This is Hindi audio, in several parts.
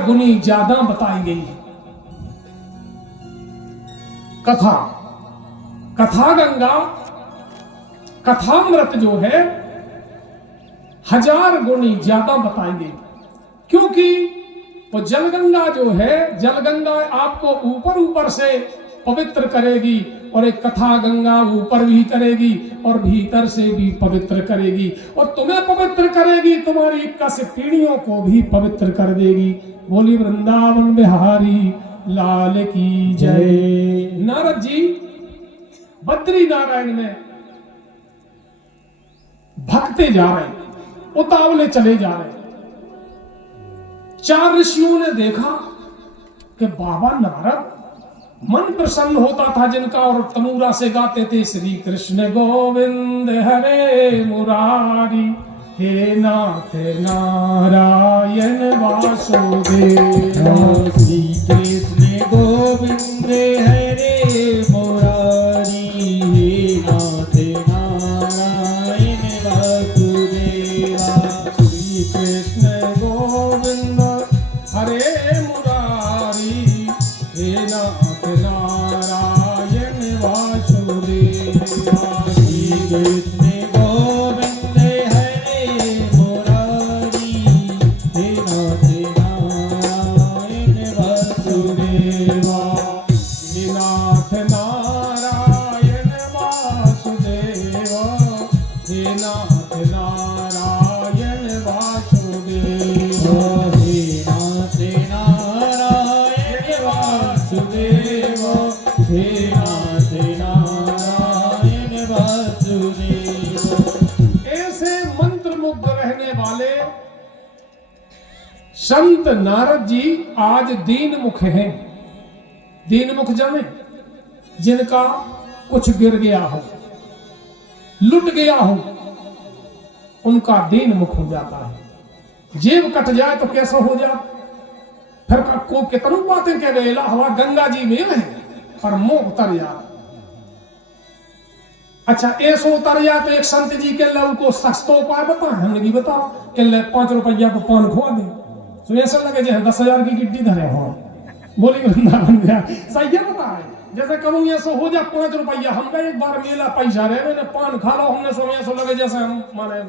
गुनी ज्यादा बताई गई है। कथा कथा गंगा कथामृत जो है 1000 गुनी ज्यादा बताई गई, क्योंकि वो जलगंगा जो है, जलगंगा आपको ऊपर ऊपर से पवित्र करेगी और एक कथा गंगा ऊपर भी करेगी और भीतर से भी पवित्र करेगी और तुम्हें पवित्र करेगी, तुम्हारी कस पीढ़ियों को भी पवित्र कर देगी। बोली वृंदावन बिहारी लाल की जय। नारद जी बद्री नारायण में भगते जा रहे, उतावले चले जा रहे। 4 ऋषियों ने देखा कि बाबा नारद मन प्रसन्न होता था जिनका, और तनूरा से गाते थे श्री कृष्ण गोविंद हरे मुरारी, हे नाथ नारायण वासुदेव। श्री कृष्ण गोविंद हरे मुरारी, हे नाथ नारायण वासुदेवा। श्री कृष्ण गोविंद हरे मुरारी, हे नाथ नारायण वासुदेवा। श्री कृष्ण गोविंद हरे मुरारी, हे नाथ नारायण वासुदेवा। हे नाथ नारायण वासुदेवा, हे नाथ नारायण वासुदेवा। हे नाथ नारायण वासुदेव, हे नाथ नारायण वासुदेव। ऐसे मंत्र मुग्ध रहने वाले संत नारद जी आज दीन मुख हैं। दीन मुख जाने, जिनका कुछ गिर गया हो, लुट गया हो, उनका दीन मुख हो जाता है। जेब कट जाए तो कैसा हो जाए, फिर को कितनी बातें कह गए, हवा गंगा जी में है पर मुंह उतर जाए। अच्छा ऐसा उतर जाए तो एक संत जी के लिए उनको सस्तो उपाय बताओ, हमने भी बताओ कि ले 5 रुपया को पान खुआ दे, तो ऐसा लगे जैसे 10,000 की गिट्टी धरे हो। बोली वृंदावन गया सही है बता रहे, जैसे कहूँ ऐसा हो जाए 5 रुपया, हम गए एक बार मेला पैसा रहे मैंने पान खा लो, हमने सो ऐसा लगे जैसे हम माने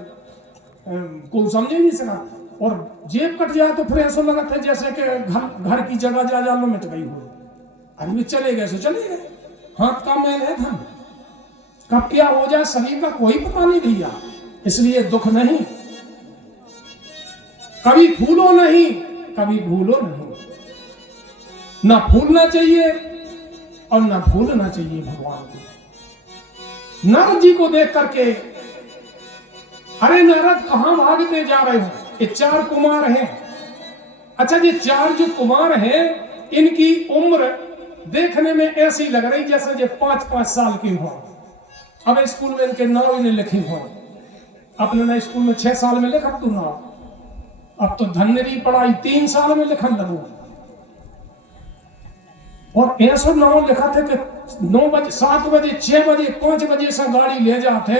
कोई समझे नहीं सका, और जेब कट जाए तो फिर ऐसा लगा था जैसे कि घर की जगह जा लो मिट गई हो। अरे चले गए सो चले गए, हाथ का मैल है धन, कब क्या हो जाए शरीर का कोई पता नहीं भैया। इसलिए दुख नहीं, कभी फूलो नहीं, कभी भूलो नहीं, ना फूलना चाहिए और ना भूलना चाहिए भगवान को। नारद जी को देख करके, अरे नारद कहां भागते जा रहे हो, ये 4 कुमार हैं। अच्छा ये 4 जो कुमार हैं, इनकी उम्र देखने में ऐसी लग रही जैसे ये 5-5 साल की हो। अब स्कूल में इनके नाम इन्हें लिखे हो, अपने ना स्कूल में 6 साल में लिखा तू नाम, अब तो धन्यरी पढ़ाई 3 साल में लिखन लगू। और ऐसा नाम लिखा थे कि 9 बजे 7 बजे 6 बजे 5 बजे से गाड़ी ले जाते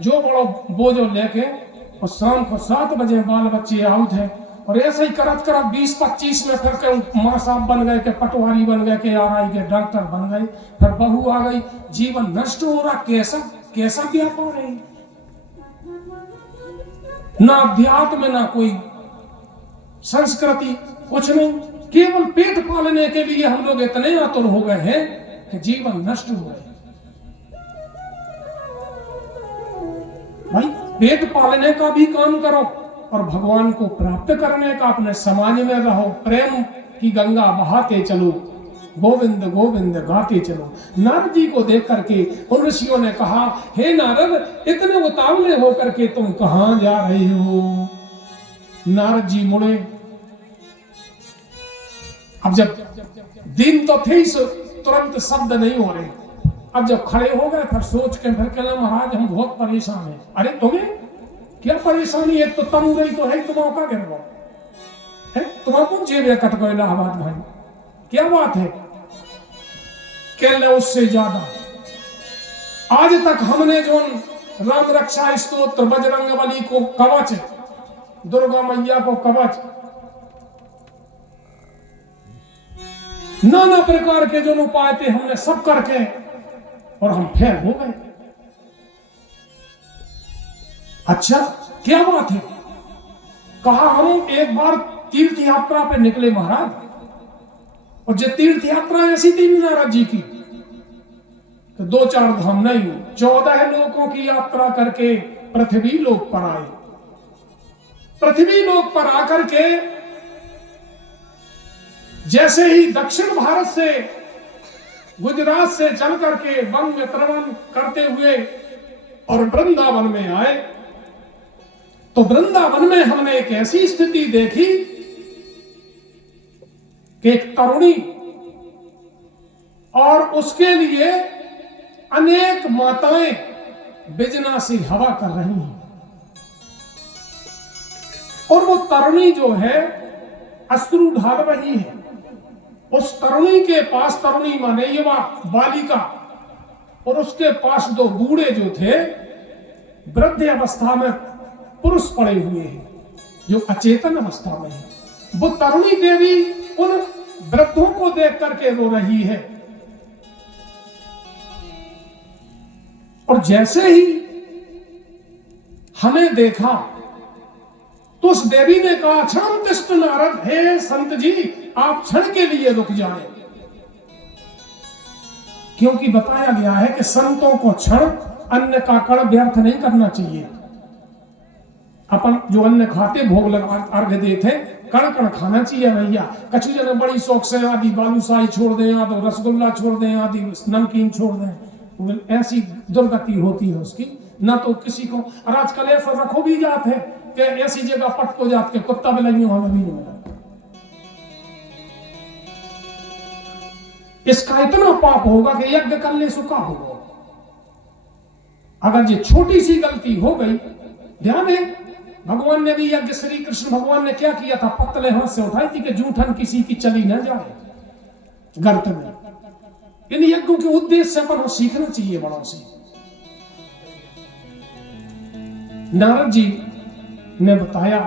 जो बड़ो बोझो लेके, और शाम को 7 बजे बाल बच्चे आउट है। और ऐसे ही करत करत 20-25 में फिर के माँ साहब बन गए, के पटवारी बन गए, के आरआई के डॉक्टर बन गए, फिर बहू आ गई, जीवन नष्ट हो रहा। कैसा कैसा व्यापार है, ना अध्यात्म ना कोई संस्कृति, कुछ नहीं, केवल पेट पालने के लिए हम लोग इतने आतुर हो गए हैं कि जीवन नष्ट हो गए। भाई पेट पालने का भी काम करो और भगवान को प्राप्त करने का, अपने समाज में रहो, प्रेम की गंगा बहाते चलो, गोविंद गोविंद गाते चलो। नारद जी को देख करके उन ऋषियों ने कहा, हे नारद इतने उतावले होकर के तुम कहां जा रहे हो। नारद जी मुड़े, अब जब दिन तो थे तुरंत शब्द नहीं हो रहे, अब जब खड़े हो गए फिर सोच के फिर कहना, महाराज हम बहुत परेशान हैं। अरे तुम्हें क्या परेशानी है, तो तम गई तो है, तुम्हारा क्या गिर गया है, तुम्हारा जेब कट गए इलाहाबाद भाई, क्या बात है। कह ले उससे ज्यादा आज तक हमने जो राम रक्षा स्तोत्र, बजरंगबली को कवच, दुर्गा मैया को कवच, नाना प्रकार के जो उपाय थे हमने सब करके और हम फेल हो गए। अच्छा क्या बात है? कहा हम एक बार तीर्थ यात्रा पे निकले महाराज, और जो तीर्थ यात्रा ऐसी थी नारद जी की, तो 2-4 धाम नहीं, 14 लोकों की यात्रा करके पृथ्वी लोक पर आए। पृथ्वी लोक पर आकर के जैसे ही दक्षिण भारत से, गुजरात से चल करके वंग में त्रवण करते हुए और वृंदावन में आए, तो वृंदावन में हमने एक ऐसी स्थिति देखी कि एक तरुणी और उसके लिए अनेक माताएं बिजना सी हवा कर रही हैं, और वो तरुणी जो है अश्रु ढाल रही है। उस तरुणी के पास, तरुणी माने युवा बालिका, और उसके पास 2 बूढ़े जो थे वृद्ध अवस्था में पुरुष पड़े हुए हैं, जो अचेतन अवस्था में है। वो तरुणी देवी उन वृद्धों को देख करके रो रही है, और जैसे ही हमें देखा तो उस देवी ने कहा, क्षण तिष्ठ नारद, हे संत जी आप क्षण के लिए रुक जाएं, क्योंकि बताया गया है कि संतों को क्षण अन्न का कण व्यर्थ नहीं करना चाहिए। अपन जो अन्न खाते, भोग लगा अर्घ देते, कण कण खाना चाहिए भैया। कछु जने बड़ी शौक से आदि बालूशाही छोड़ दें, आदि रसगुल्ला छोड़ दें, आदि नमकीन छोड़ दें, ऐसी दुर्गति होती है उसकी। ना तो किसी को, और आजकल ऐसा रखो भी जाते हैं कि ऐसी जगह पटको जाते कुत्ता बिलाइयों हमें भी नहीं मिला। इसका इतना पाप होगा कि यज्ञ करने से क्या होगा। अगर ये छोटी सी गलती हो गई, ध्यान है भगवान ने भी यज्ञ, श्री कृष्ण भगवान ने क्या किया था, पतले हाथ से उठाई थी कि जूठन किसी की चली न जाए गर्त में। इन यज्ञों के उद्देश्य से अपन सीखना चाहिए बड़ों से। नारद जी ने बताया,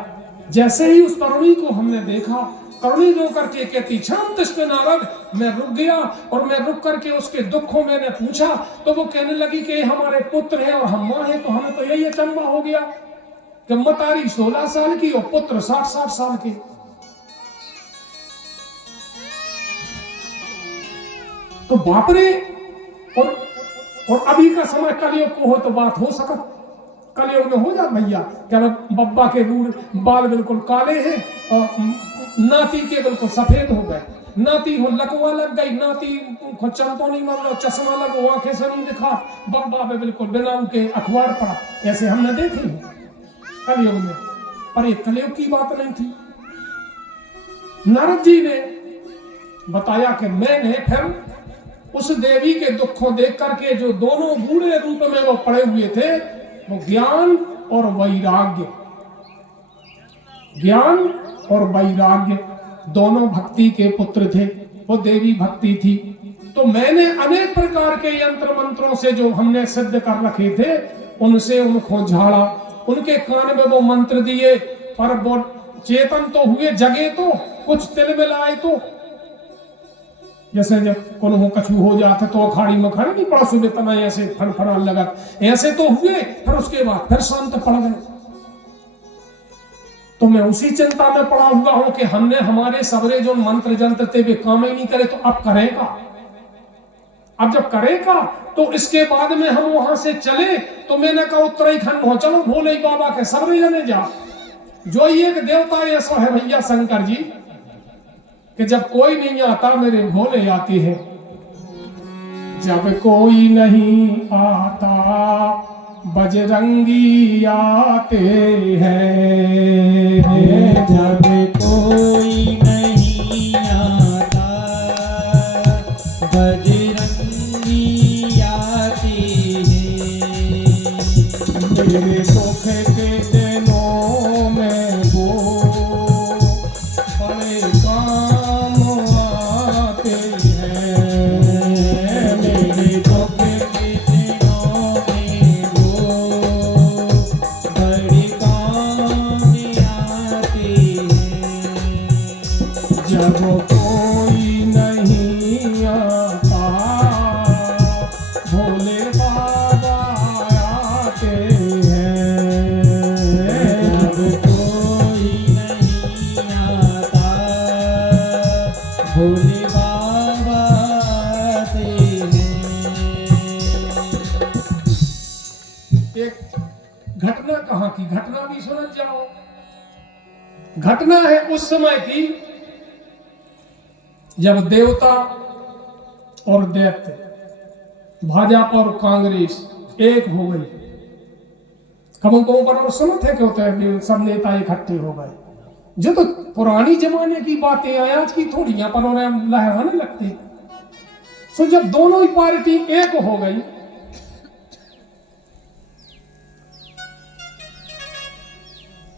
जैसे ही उस तरुणी को हमने देखा, तरुणी रो करके कहती, क्षण तिष्ठ नारद, मैं रुक गया, और मैं रुक करके उसके दुखों मैंने पूछा, तो वो कहने लगी कि हमारे पुत्र हैं और हम मां हैं। तो हमें तो यही अचंबा हो गया कि मतारी 16 साल की और पुत्र 60-60 साल के। तो बाप रे, और अभी का समय कलयुग को हो तो बात हो सकत, कलयुग में हो जात भैया। क्या बब्बा के बाल बिल्कुल काले हैं और नाती के बिल्कुल सफेद हो गए, नाती हो लकवा लग गई, नाती को चंपो नहीं मार, चश्मा लगो, आंखें से नहीं दिखा, बब्बा पे बिल्कुल बिना उनके अखबार पड़ा। ऐसे हमने देखे कलयुग में, पर ये कलयुग की बात नहीं थी। नारद जी ने बताया कि मैंने फिर उस देवी के दुखों देख करके, जो दोनों बूढ़े रूप में वो पड़े हुए थे, वो ज्ञान और वैराग्य, ज्ञान और वैराग्य दोनों भक्ति के पुत्र थे। वो देवी भक्ति थी। तो मैंने अनेक प्रकार के यंत्र मंत्रों से जो हमने सिद्ध कर रखे थे, उनसे उनको झाड़ा, उनके कान में वो मंत्र दिए, पर वो चेतन तो हुए, जगे तो कुछ तिल मिलाए। तो जैसे जब कोनो कछु हो जाता तो अखाड़ी में खड़े नहीं पड़ा, सुबह तना ऐसे फड़फड़ाने लगा, ऐसे तो हुए, फिर उसके बाद फिर शांत पड़ गए। तो मैं उसी चिंता में पड़ा हुआ हूं कि हमने हमारे सबरे जो मंत्र जंत्र थे वे काम ही नहीं करे, तो अब करेगा। अब जब करेगा तो इसके बाद में हम वहां से चले, तो मैंने कहा उत्तराखंड हो, चलो भोले बाबा के सबरे जने जा। जो ये एक देवता ऐसा है भैया शंकर जी, कि जब कोई नहीं आता मेरे भोले आते हैं, जब कोई नहीं आता बजरंगी आते हैं, जब कोई नहीं आता बजरंगी आते हैं। मेरे दुख के दिनों में वो बड़े काम आते हैं, मेरे दुख के दिनों में वो बड़े काम आते हैं। जब कोई नहीं भोले बाबा आते हैं। एक घटना कहाँ की, घटना भी सुन जाओ। घटना है उस समय की जब देवता और दैत्य, भाजपा और कांग्रेस एक हो गई। कबों को ऊपर सुने थे कि होते हैं सब नेता इकट्ठे हो गए। जो तो पुरानी जमाने की बातें हैं, आज की थोड़ी यहाँ पर लहराने लगते। सो जब दोनों ही पार्टी एक हो गई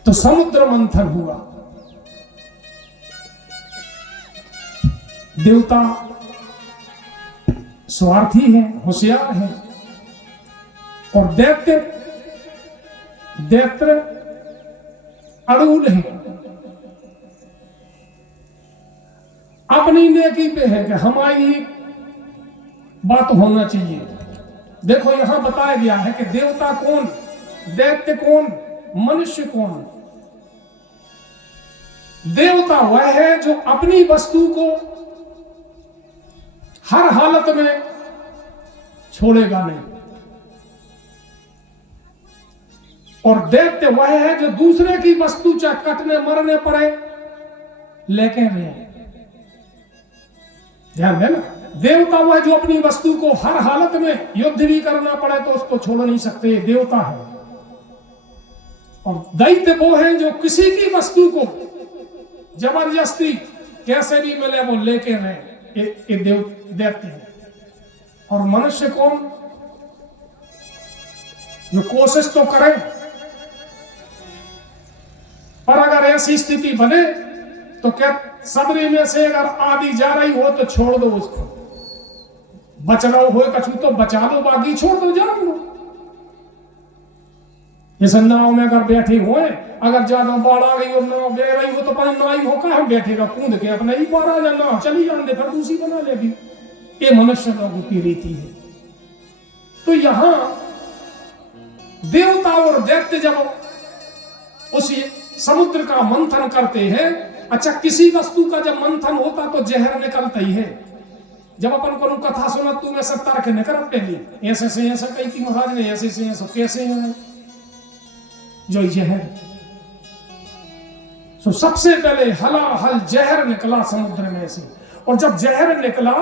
तो समुद्र मंथन हुआ। देवता स्वार्थी है, होशियार है, और दैत्य अड़ूल है, अपनी नेकी पे है कि हमारी बात होना चाहिए। देखो यहां बताया गया है कि देवता कौन, दैत्य कौन, मनुष्य कौन। देवता वह है जो अपनी वस्तु को हर हालत में छोड़ेगा नहीं, और दैत्य वह है जो दूसरे की वस्तु चाहे कटने मरने पड़े लेके रहे। ध्यान देना, देवता वह जो अपनी वस्तु को हर हालत में युद्ध भी करना पड़े तो उसको छोड़ नहीं सकते, देवता है। और दैत्य वो है जो किसी की वस्तु को जबरदस्ती कैसे भी मिले वो लेके रहे, ये दैत्य है। और मनुष्य कौन, जो कोशिश तो करे पर अगर ऐसी स्थिति बने तो क्या सबरी में से अगर आधी जा रही हो तो छोड़ दो उसको, बचनाव हो कछु तो बचा लो, बाकी छोड़ दो, जान लो। जैसे नाव में अगर बैठे हुए, अगर ज्यादा बाढ़ आ गई और नाव बह रही हो तो पर नाई हो कहा बैठेगा, कूद के अपना ही बाढ़ आ जाए, नाव चली जाने फिर दूसरी बना लेगी। ये मनुष्य लोगों की रीति है। तो यहां देवता और दैत्य जब उसी समुद्र का मंथन करते हैं, अच्छा किसी वस्तु का जब मंथन होता तो जहर निकलता ही है। जब अपन को कथा सुना तू मैं सब तरह के निकल पहले ऐसे से ऐसा कही थी महाराज ने, ऐसे से ऐसा कैसे है जो जहर। तो सबसे पहले हलाहल जहर निकला समुद्र में से, और जब जहर निकला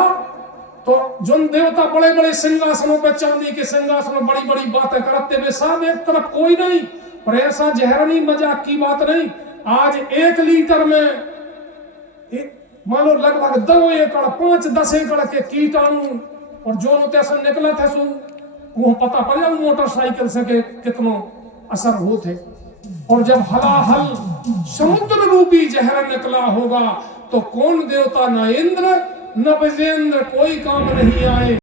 तो जो देवता बड़े बड़े सिंहासनों पर, चांदी के सिंहासनों बड़ी बड़ी बातें करते हुए सब एक तरफ कोई नहीं, पर ऐसा जहर नहीं, मजाक की बात नहीं। आज 1 लीटर में मान लो लगभग 2 एकड़ 5-10 एकड़ के कीटाणु, और जो तैसा निकला था सो वो पता पड़ जाए मोटरसाइकिल से के कितनो असर होते। और जब हलाहल समुद्र रूपी जहर निकला होगा तो कौन देवता, न इंद्र न विजेंद्र, कोई काम नहीं आए।